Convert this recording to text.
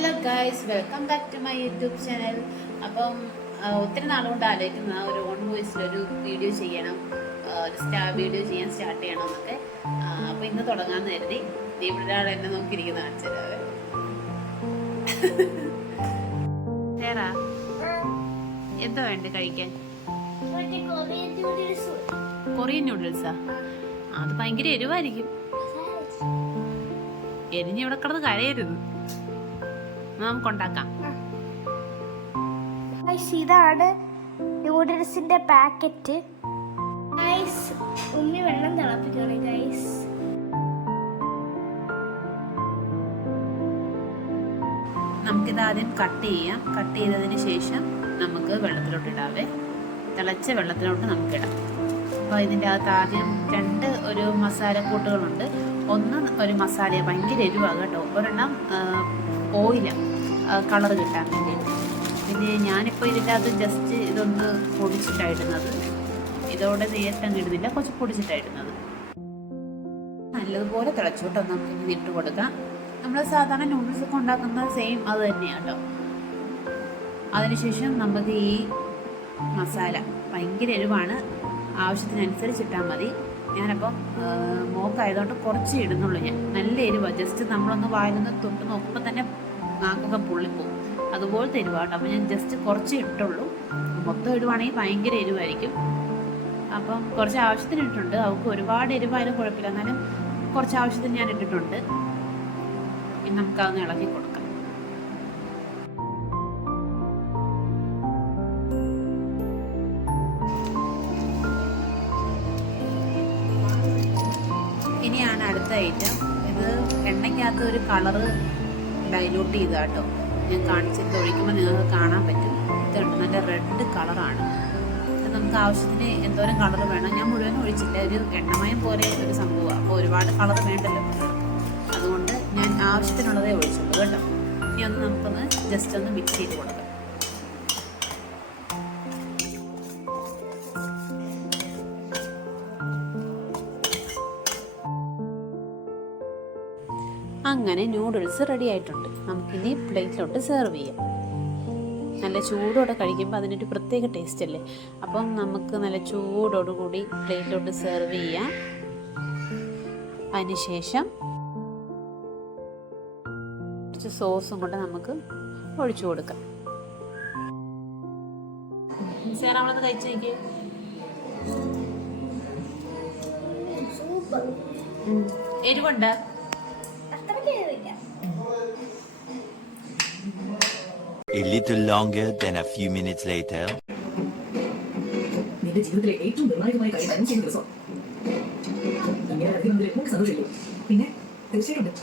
Hello guys, welcome back to my YouTube channel. അപ്പം ഒത്തിരി നാളുകൊണ്ട് ആലോചിക്കുന്ന ഒരു ഓൺ വോയിസിൽ ഒരു വീഡിയോ ചെയ്യണം, ഒരു വീഡിയോ ചെയ്യാൻ സ്റ്റാർട്ട് ചെയ്യണം എന്നൊക്കെ. അപ്പോൾ ഇന്ന് തുടങ്ങാമെന്ന് കരുതി. ഇവിടെ ഒരാൾ എന്നെ നോക്കിയിരിക്കുന്ന കാണിച്ചത് വേറെ എന്തോ വേണ്ട കഴിക്കാൻ? കൊറിയൻ നൂഡിൽസാ? അത് ഭയങ്കര എരിവായിരിക്കും. എരിഞ്ഞ് ഇവിടെ കിടന്ന് കരയരുത്, നമുക്കുണ്ടാക്കാം. ഇതാണ് നൂഡിൽസിന്റെ പാക്കറ്റ്. ഉമ്മി വെള്ളം തിളപ്പിക്കണം ഗൈസ്. നമുക്കിത് ആദ്യം കട്ട് ചെയ്യാം. കട്ട് ചെയ്തതിന് ശേഷം നമുക്ക് വെള്ളത്തിലോട്ട് ഇടാവേ. തിളച്ച വെള്ളത്തിലോട്ട് നമുക്കിടാം. അപ്പോൾ ഇതിൻ്റെ അകത്ത് ആദ്യം ഒരു മസാലക്കൂട്ടുകളുണ്ട്. ഒന്ന് ഒരു മസാല ഭയങ്കര എരിവാണ് കേട്ടോ. ഒരെണ്ണം ഓയിലാണ്, കളർ കിട്ടാൻ വേണ്ടിയിട്ട്. പിന്നെ ഞാനിപ്പോൾ ഇതിൻ്റെ അകത്ത് ജസ്റ്റ് ഇതൊന്ന് പൊടിച്ചിട്ടായിരുന്നത്. ഇതോടെ നേരിട്ടങ്ങ് ഇടുന്നില്ല, കുറച്ച് പൊടിച്ചിട്ടായിരുന്നത്. നല്ലതുപോലെ തിളച്ചോട്ടോ. നമുക്ക് ഇനി ഇട്ട് കൊടുക്കാം. നമ്മൾ സാധാരണ നൂഡിൽസ് ഒക്കെ ഉണ്ടാക്കുന്നത് സെയിം അത് തന്നെയാണ് കേട്ടോ. അതിനുശേഷം നമുക്ക് ഈ മസാല ഭയങ്കര എരിവാണ്, ആവശ്യത്തിനനുസരിച്ചിട്ടാൽ മതി. ഞാനപ്പം മോക്കായതുകൊണ്ട് കുറച്ച് ഇടുന്നുള്ളൂ. ഞാൻ നല്ല എരിവാണ്. ജസ്റ്റ് നമ്മളൊന്ന് വായിലൊന്ന് തൊട്ട് നോക്കുമ്പോൾ തന്നെ നാക്കൊക്കെ പൊള്ളിപ്പോവും. അതുപോലത്തെ എരിവാട്ടോ. അപ്പോൾ ഞാൻ ജസ്റ്റ് കുറച്ച് ഇട്ടുള്ളൂ. മൊത്തം ഇടുവാണെങ്കിൽ ഭയങ്കര എരിവായിരിക്കും. അപ്പം കുറച്ച് ആവശ്യത്തിന് ഇട്ടിട്ടുണ്ട്. അവർക്ക് ഒരുപാട് എരിവായാലും കുഴപ്പമില്ല, എന്നാലും കുറച്ച് ആവശ്യത്തിന് ഞാൻ ഇട്ടിട്ടുണ്ട്. പിന്നെ നമുക്കതൊന്ന് ഇളക്കി കൊടുക്കാം. ഇനിയാണ് അടുത്ത ഐറ്റം. ഇത് എണ്ണയ്ക്കകത്ത് ഒരു കളറ് ഡൈലൂട്ട് ചെയ്താട്ടോ ഞാൻ കാണിച്ചത്. ഒഴിക്കുമ്പോൾ നിങ്ങൾക്ക് കാണാൻ പറ്റും. ഇതുണ്ട്, നല്ല റെഡ് കളറാണ്. ഇത് നമുക്ക് ആവശ്യത്തിന് എന്തോരം കളർ വേണം. ഞാൻ മുഴുവൻ ഒഴിച്ചില്ല, ഒരു എണ്ണമയം പോലെ ഒരു സംഭവമാണ്. അപ്പോൾ ഒരുപാട് കളർ വേണ്ടല്ലോ, അതുകൊണ്ട് ഞാൻ ആവശ്യത്തിനുള്ളതേ ഒഴിച്ചുള്ളൂ കേട്ടോ. ഇനി ഒന്ന് നമുക്കൊന്ന് ജസ്റ്റ് ഒന്ന് മിക്സ് ചെയ്ത് കൊടുക്കാം. അങ്ങനെ നൂഡിൽസ് റെഡി ആയിട്ടുണ്ട്. നമുക്കിനി പ്ലേറ്റിലോട്ട് സെർവ് ചെയ്യാം. നല്ല ചൂടോടെ കഴിക്കുമ്പോൾ അതിനൊരു പ്രത്യേക ടേസ്റ്റ് അല്ലേ. അപ്പം നമുക്ക് നല്ല ചൂടോടുകൂടി പ്ലേറ്റിലോട്ട് സെർവ് ചെയ്യാം. അതിനുശേഷം കുറച്ച് സോസും കൊണ്ട് നമുക്ക് ഒഴിച്ചു കൊടുക്കാം. നമ്മളൊന്ന് കഴിച്ചു നോക്കിയേ. എരിവുണ്ട്? A little longer than a few minutes later. നിന്റെ ജീവിതത്തിലെ ഏറ്റവും നിർണായകമായ കാര്യം ഞാൻ ചെയ്യുന്ന ദിവസം ഇങ്ങനെ അധികം നമുക്ക് സന്തോഷിക്കും. പിന്നെ തീർച്ചയായിട്ടും